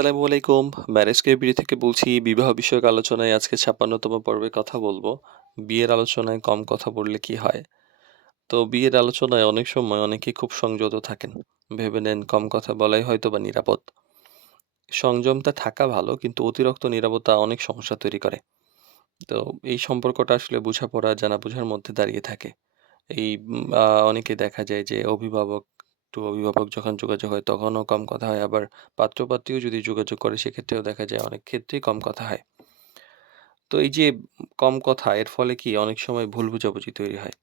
আসসালামু আলাইকুম। ম্যারেজ কেবিরি থেকে বলছি। বিবাহ বিষয়ক আলোচনায় আজকে ৫৬তম পর্বে কথা বলবো। বিয়ের আলোচনায় কম কথা বললে কি হয়? তো বিয়ের আলোচনায় অনেক সময় অনেকেই খুব সংযত থাকেন। ভেবে নেন কম কথা বলাই হয়তোবা নিরাপদ। সংযমটা থাকা ভালো, কিন্তু অতিরিক্ত নীরবতা অনেক সমস্যা তৈরি করে। তো এই সম্পর্কটা আসলে বোঝাপড়া, জানা বোঝার মধ্যে দাঁড়িয়ে থাকে। এই অনেকে দেখা যায় যে অভিভাবক টু অভিভাবক যখন যোগাযোগ হয় তখনও কম কথা হয়। আবার পাত্র-পাত্রীও যদি যোগাযোগ করে সেক্ষেত্রেও দেখা যায় অনেক ক্ষেত্রেই কম কথা হয়। তো এই যে কম কথা, এর ফলে কি অনেক সময় ভুল বোঝাবুঝি তৈরি হয়।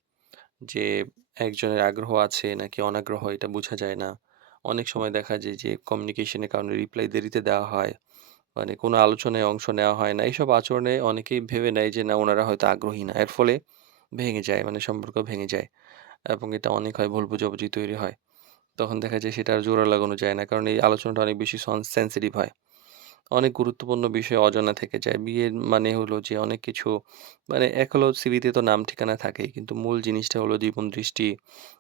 যে একজনের আগ্রহ আছে নাকি অনাগ্রহ এটা বোঝা যায় না। অনেক সময় দেখা যায় যে কমিউনিকেশন এর কারণে রিপ্লাই দেরিতে দেওয়া হয়। মানে কোনো আলোচনায় অংশ নেওয়া হয় না। এইসব আচরণে অনেকেই ভেবে নেয় যে না, ওনারা হয়তো আগ্রহী না। এর ফলে ভেঙে যায়, মানে সম্পর্ক ভেঙে যায় এবং এটা অনেক হয় ভুল বোঝাবুঝি তৈরি হয়। তখন দেখা যায় সেটা আর জোড়া লাগানো যায় না। কারণ এই আলোচনাটা অনেক বেশি সেনসিটিভ হয়। অনেক গুরুত্বপূর্ণ বিষয় অজানা থেকে যায়। বিয়ের মানে হলো যে অনেক কিছু, মানে এক হলো সিভিতে তো নাম ঠিকানা থাকেই। কিন্তু মূল জিনিসটা হলো জীবন দৃষ্টি,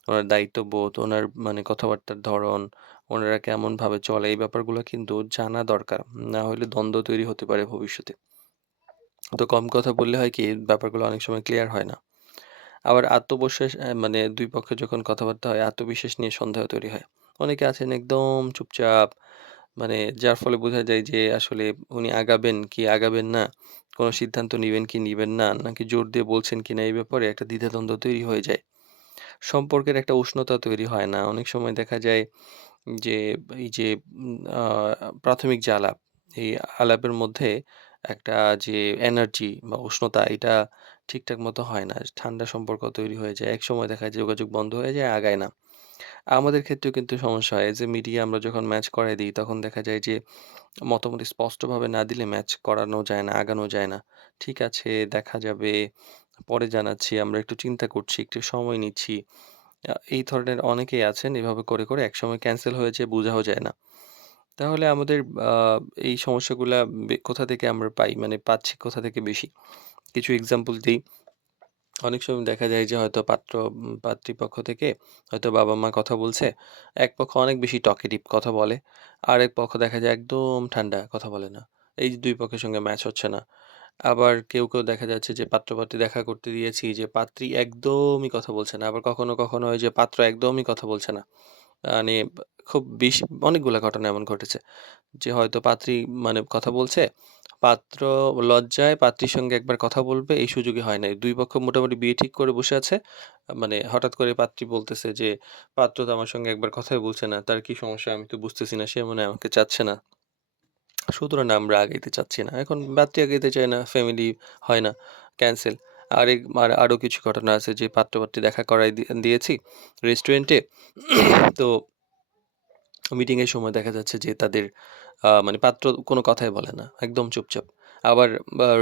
ওনার দায়িত্ববোধ, ওনার মানে কথাবার্তার ধরন, ওনারা কেমনভাবে চলে, এই ব্যাপারগুলো কিন্তু জানা দরকার। না হলে দ্বন্দ্ব তৈরি হতে পারে ভবিষ্যতে। তো কম কথা বললে হয় কি, ব্যাপারগুলো অনেক সময় ক্লিয়ার হয় না। আবার আত্মবিশ্বাস, মানে ২ পক্ষে যখন কথাবার্তা হয় আত্মবিশ্বাস নিয়ে সন্দেহ তৈরি হয়। অনেকে আছেন একদম চুপচাপ, মানে যার ফলে বোঝা যায় যে আসলে উনি আগাবেন কি আগাবেন না, কোনো সিদ্ধান্ত নিবেন কি নিবেন না, নাকি জোর দিয়ে বলছেন কিনা, এই ব্যাপারে একটা দ্বিধাদ্বন্দ্ব তৈরি হয়ে যায়। সম্পর্কের একটা উষ্ণতা তৈরি হয় না। অনেক সময় দেখা যায় যে এই যে প্রাথমিক যে আলাপ, এই আলাপের মধ্যে একটা যে এনার্জি বা উষ্ণতা, এটা ঠিকঠাক মতো হয় না। ঠান্ডা সম্পর্ক তৈরি হয়ে যায়। একসময় দেখা যায় যোগাযোগ বন্ধ হয়ে যায়, আগায় না। আমাদের ক্ষেত্রেও কিন্তু সমস্যা হয়। যে মিডিয়া আমরা যখন ম্যাচ করায় দিই তখন দেখা যায় যে মতামত স্পষ্টভাবে না দিলে ম্যাচ করানো যায় না, আগানো যায় না। ঠিক আছে, দেখা যাবে, পরে জানাচ্ছি, আমরা একটু চিন্তা করছি, একটু সময় নিচ্ছি। এই ধরনের অনেকেই আছেন। এভাবে করে, করে একসময় ক্যানসেল হয়ে যেয়ে বুঝাও যায় না। তাহলে আমাদের আ এই সমস্যাগুলা কোথা থেকে আমরা পাই? মানে পাচ্ছি কোথা থেকে বেশি? কিছু এক্সাম্পল দেই। অনেক সময় দেখা যায় যে হয়তো পাত্রীপক্ষ থেকে হয়তো বাবা-মা কথা বলছে। এক পক্ষ অনেক বেশি টকেটিভ কথা বলে। আরেক পক্ষ দেখা যায় একদম ঠান্ডা, কথা বলে না। এই যে ২ পক্ষের সঙ্গে ম্যাচ হচ্ছে না। আবার কেউ দেখা যাচ্ছে যে পাত্র-পাত্রী দেখা করতে দিয়েছি, যে পাত্রী একদমই কথা বলছে না। আবার কখনো, কখনো হয় যে পাত্র একদমই কথা বলছে না। মানে খুব বেশি অনেকগুলা ঘটনা এমন ঘটেছে। যে হয়তো পাত্রী মানে কথা বলছে, পাত্র লজ্জায় পাত্রীর সঙ্গে একবার কথা বলবে এই সুযোগই হয় নাই। ২ পক্ষ মোটামুটি বিয়ে ঠিক করে বসে আছে। মানে হঠাৎ করে পাত্রী বলতেছে যে, "পাত্র তো আমার সঙ্গে একবার কথাই বলছে না। তার কি সমস্যা আমি তো বুঝতেছি না। সে মনে হয় আমাকে চাচ্ছে না। সুতরাং আমরা আগাইতে চাচ্ছি না।" এখন পাত্রী আগাইতে চায় না, ফ্যামিলি হয় না, ক্যানসেল। আরো কিছু ঘটনা আছে যে পাত্র-পাত্রী দেখা করাই দিয়েছি রেস্টুরেন্টে। তো মিটিং এর সময় দেখা যাচ্ছে যে তাদের মানে পাত্র কোনো কথাই বলে না। একদম চুপচাপ। আবার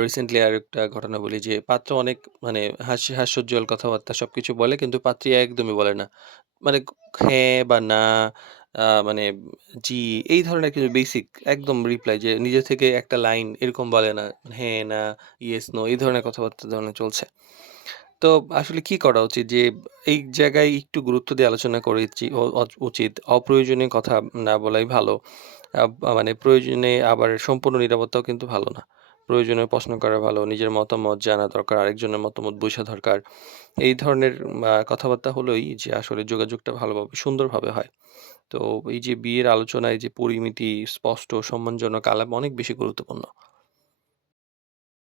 রিসেন্টলি আরেকটা ঘটনা বলি যে পাত্র অনেক মানে হাস্যোজ্জ্বল কথাবার্তা সবকিছু বলে, কিন্তু পাত্রী একদমই বলে না। মানে হ্যাঁ বা না, মানে জি, এই ধরনের কিছু বেসিক একদম রিপ্লাই, যে নিজে থেকে একটা লাইন এরকম বলে না। হ্যাঁ, না, ইয়েস, নো এই ধরনের কথাবার্তা ধরনের চলছে। তো আসলে কি করা উচিত? যে এই জায়গায় একটু গুরুত্ব দিয়ে আলোচনা করে উচিত। অপ্রয়োজনীয় কথা না বলাই ভালো। মানে প্রয়োজনে আবার সম্পূর্ণ নিরাপত্তাও কিন্তু ভালো না। প্রয়োজনে প্রশ্ন করা ভালো, নিজের মতামত জানা দরকার, আরেকজনের মতামত বোঝা দরকার। এই ধরনের কথাবার্তা হলেই যে আসলে যোগাযোগটা ভালোভাবে সুন্দরভাবে হয়। তো এই যে বিয়ের আলোচনায় যে পরিমিতি, স্পষ্ট সম্মানজনক আলাপ অনেক বেশি গুরুত্বপূর্ণ।